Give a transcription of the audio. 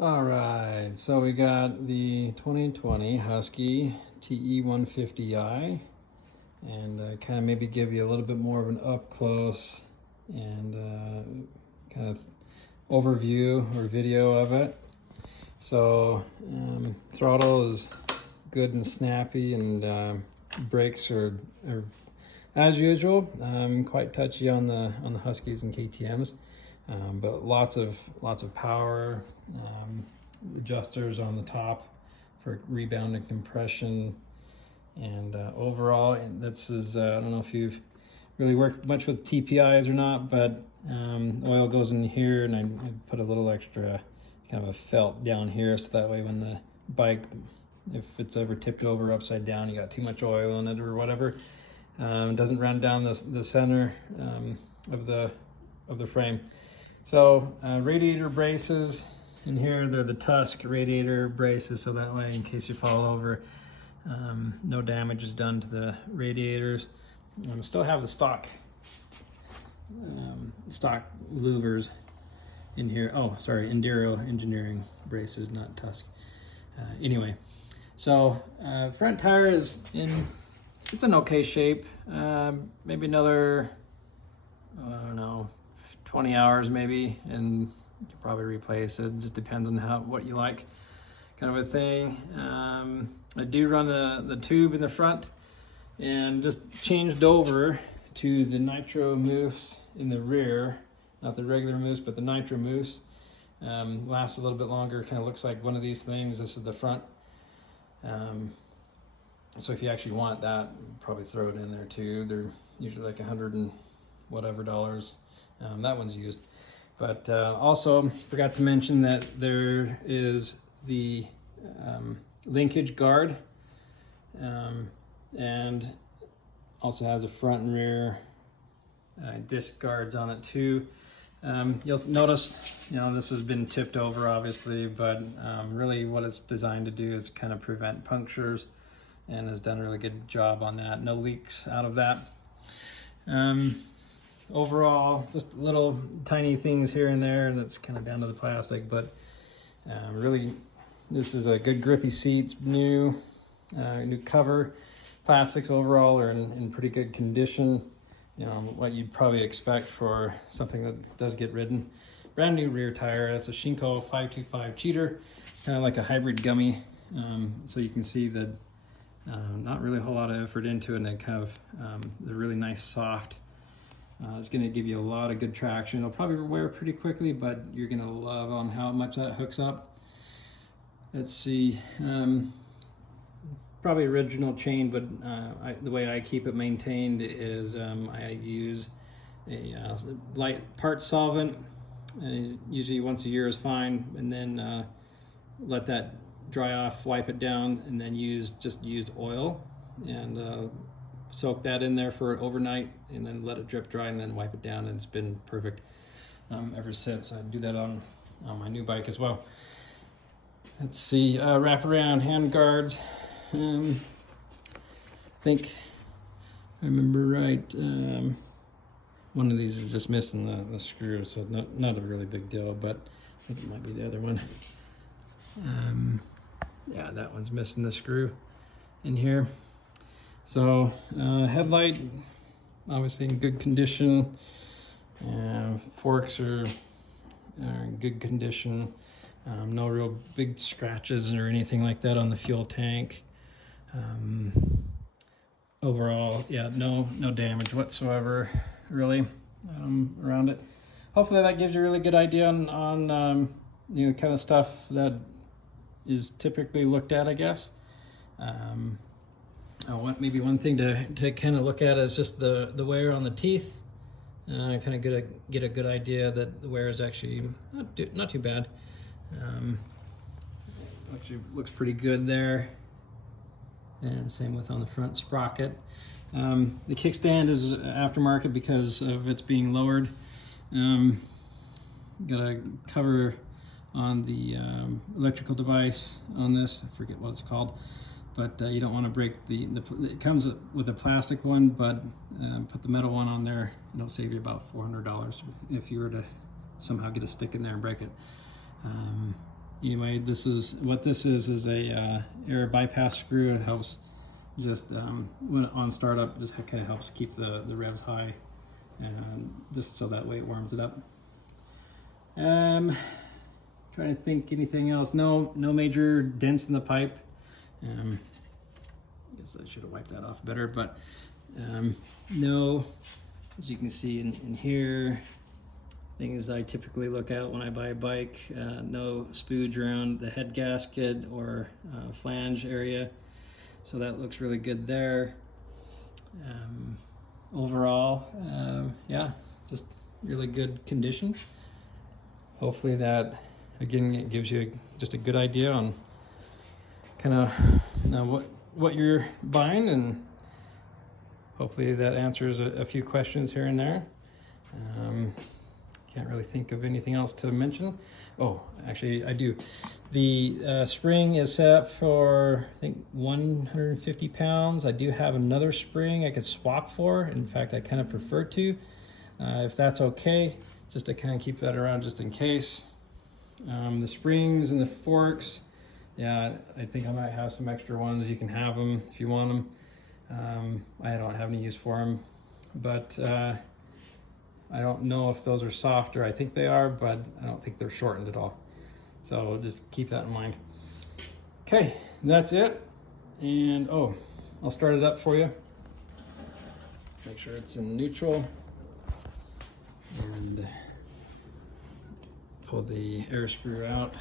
All right, so we got the 2020 Husky TE150i, and kind of maybe give you a little bit more of an up close and kind of overview or video of it. So throttle is good and snappy, and brakes are as usual, quite touchy on the Huskies and KTM's. But lots of power, adjusters on the top for rebound and compression, and overall, this is I don't know if you've really worked much with TPIs or not, but oil goes in here, and I put a little extra kind of a felt down here, so that way when the bike, if it's ever tipped over upside down, you got too much oil in it or whatever, it doesn't run down the center of the frame. So radiator braces in here, they're the Tusk radiator braces, so that way in case you fall over, no damage is done to the radiators. Still have the stock louvers in here. Oh, sorry, Enduro Engineering braces, not Tusk. Anyway, so front tire is it's an okay shape. Maybe another, I don't know, 20 hours maybe, and you can probably replace it. It just depends on what you like, kind of a thing. I do run the tube in the front, and just changed over to the Nitro Moose in the rear, not the regular Moose, but the Nitro Moose. Lasts a little bit longer, kind of looks like one of these things. This is the front. So if you actually want that, probably throw it in there too. They're usually like $100 and whatever dollars. That one's used. But also forgot to mention that there is the linkage guard, and also has a front and rear disc guards on it too. You'll notice, this has been tipped over obviously, but really what it's designed to do is kind of prevent punctures, and has done a really good job on that. No leaks out of that. Overall, just little tiny things here and there, and it's kind of down to the plastic, but really this is a good grippy seat. New cover. Plastics overall are in pretty good condition. What you'd probably expect for something that does get ridden. Brand new rear tire. That's a Shinko 525 cheater, kind of like a hybrid gummy. So you can see that not really a whole lot of effort into it, and it kind of they're really nice, soft. It's going to give you a lot of good traction. It'll probably wear pretty quickly, but you're going to love on how much that hooks up. Let's see. Probably original chain, but the way I keep it maintained is I use a light part solvent. Usually once a year is fine, and then let that dry off, wipe it down, and then just used oil, and soak that in there for overnight, and then let it drip dry, and then wipe it down, and it's been perfect ever since. I do that on my new bike as well. Let's see, wrap around hand guards. I think if I remember right, one of these is just missing the screw, so not a really big deal, but I think it might be the other one. Yeah, that one's missing the screw in here. So headlight, obviously in good condition. Forks are in good condition. No real big scratches or anything like that on the fuel tank. Overall, yeah, no damage whatsoever, really, around it. Hopefully that gives you a really good idea on kind of stuff that is typically looked at, I guess. Maybe one thing to kind of look at is just the wear on the teeth. Kind of get a good idea that the wear is actually not too bad. Actually looks pretty good there, and same with on the front sprocket. The kickstand is aftermarket because of its being lowered. Got a cover on the electrical device on this. I forget what it's called, but you don't want to break it comes with a plastic one, but put the metal one on there. It'll save you about $400 if you were to somehow get a stick in there and break it. Anyway, this is a air bypass screw. It helps just when on startup, just kind of helps keep the revs high, and just so that way it warms it up. Trying to think anything else. No major dents in the pipe. Guess I should have wiped that off better, but no, as you can see in here, things I typically look out when I buy a bike. No spooge around the head gasket or flange area, so that looks really good there. Overall, yeah, just really good condition. Hopefully that, again, it gives you just a good idea on kind of what you're buying, and hopefully that answers a few questions here and there. Can't really think of anything else to mention. Oh, actually I do. The spring is set up for, I think, 150 pounds. I do have another spring I could swap for. In fact, I kind of prefer to, if that's okay, just to kind of keep that around just in case. The springs and the forks, yeah, I think I might have some extra ones. You can have them if you want them. I don't have any use for them, but I don't know if those are softer. I think they are, but I don't think they're shortened at all. So just keep that in mind. Okay, that's it. And oh, I'll start it up for you. Make sure it's in neutral. And pull the air screw out.